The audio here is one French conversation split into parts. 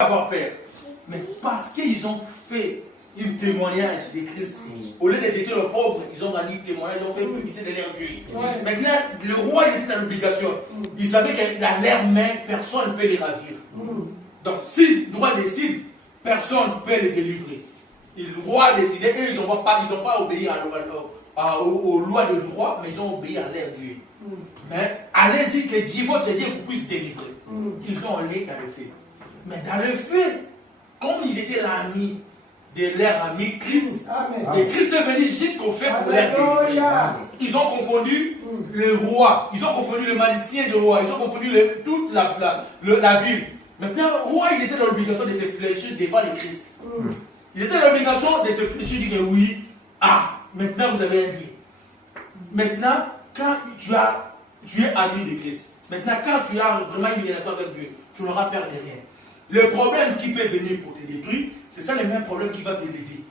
avoir peur. Mais parce qu'ils ont fait un témoignage de Christ, au lieu de jeter le pauvre, ils ont rendu témoignage, ils ont fait publicité de leur Dieu. Maintenant, le roi il était dans l'obligation. Il savait que dans leurs mains, personne ne peut les ravir. Donc, si le roi décide, personne ne peut les délivrer. Le roi a décidé, eux, ils n'ont pas obéi aux lois du roi, mais ils ont obéi à leur Dieu. Mais allez-y que Dieu, votre Dieu, vous puisse délivrer. Ils ont allé dans le fait. Mais dans le fait, comme ils étaient l'ami de leur ami Christ, et Christ est venu jusqu'au fait pour leur délivrer. Ils ont confondu le roi, ils ont confondu le magicien du roi, ils ont confondu toute la ville. Maintenant, le roi, il était dans l'obligation de se fléchir devant le Christ. Ils étaient dans l'obligation de se fléchir, de dire oui, maintenant vous avez un Dieu. Maintenant, quand tu es ami de Christ, maintenant quand tu as vraiment une relation avec Dieu, tu n'auras peur de rien. Le problème qui peut venir pour te détruire, c'est ça le même problème qui va te lever.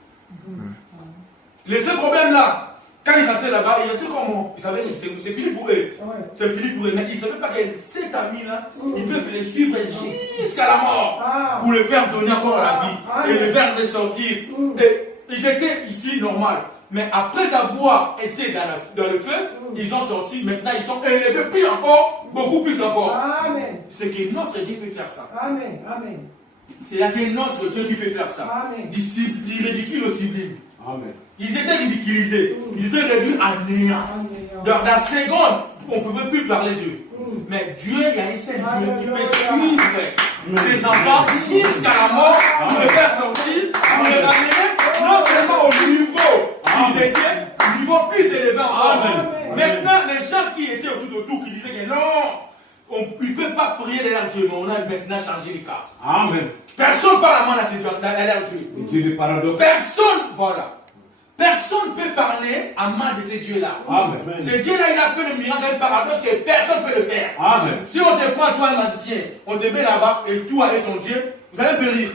Le seul problème là, quand ils rentraient là-bas, il y a tout comment ils savaient que c'est fini pour eux. C'est fini pour eux. Mais ils ne savaient pas que cet ami-là, ils peuvent le suivre jusqu'à la mort pour le faire donner encore la vie et le faire ressortir. Et ils étaient ici normal. Mais après avoir été dans le feu, ils ont sorti, maintenant ils sont élevés plus encore, beaucoup plus encore. C'est que notre Dieu peut faire ça. C'est que notre Dieu qui peut faire ça. Il ridicule au sublime. Ils étaient ridiculisés, ils étaient réduits à néant. Dans la seconde, on ne pouvait plus parler d'eux. Mais Dieu, il y a un seul Dieu qui peut suivre ses enfants jusqu'à la mort, pour les faire sortir, pour les ramener non seulement au niveau. Ils étaient au niveau plus élevé encore. Maintenant, les gens qui étaient autour qui disaient que non, ils ne peuvent pas prier de leur Dieu, mais on a maintenant changé le cas. Personne parle à moi dans leur Dieu. Personne, voilà. Personne ne peut parler à main de ce Dieu-là. Ce Dieu-là, il a fait le miracle, un paradoxe que personne ne peut le faire. Si on te prend, toi, un magicien, on te met là-bas et toi et ton Dieu, vous allez périr.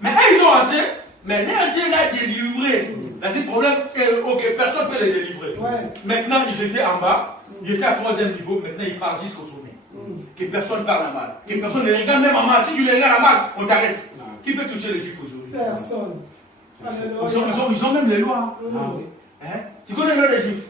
Mais eux, ils ont un Dieu, mais leur Dieu l'a délivré. Là, c'est le problème, ok, personne ne peut les délivrer. Maintenant, ils étaient en bas, ils étaient à 3e niveau, maintenant ils parlent jusqu'au sommet. Que personne ne parle à mal, que personne ne les regarde même à mal. Si tu les regardes à mal, on t'arrête. Qui peut toucher les juifs aujourd'hui? Personne. Ils ont même les lois. Tu connais les lois des juifs?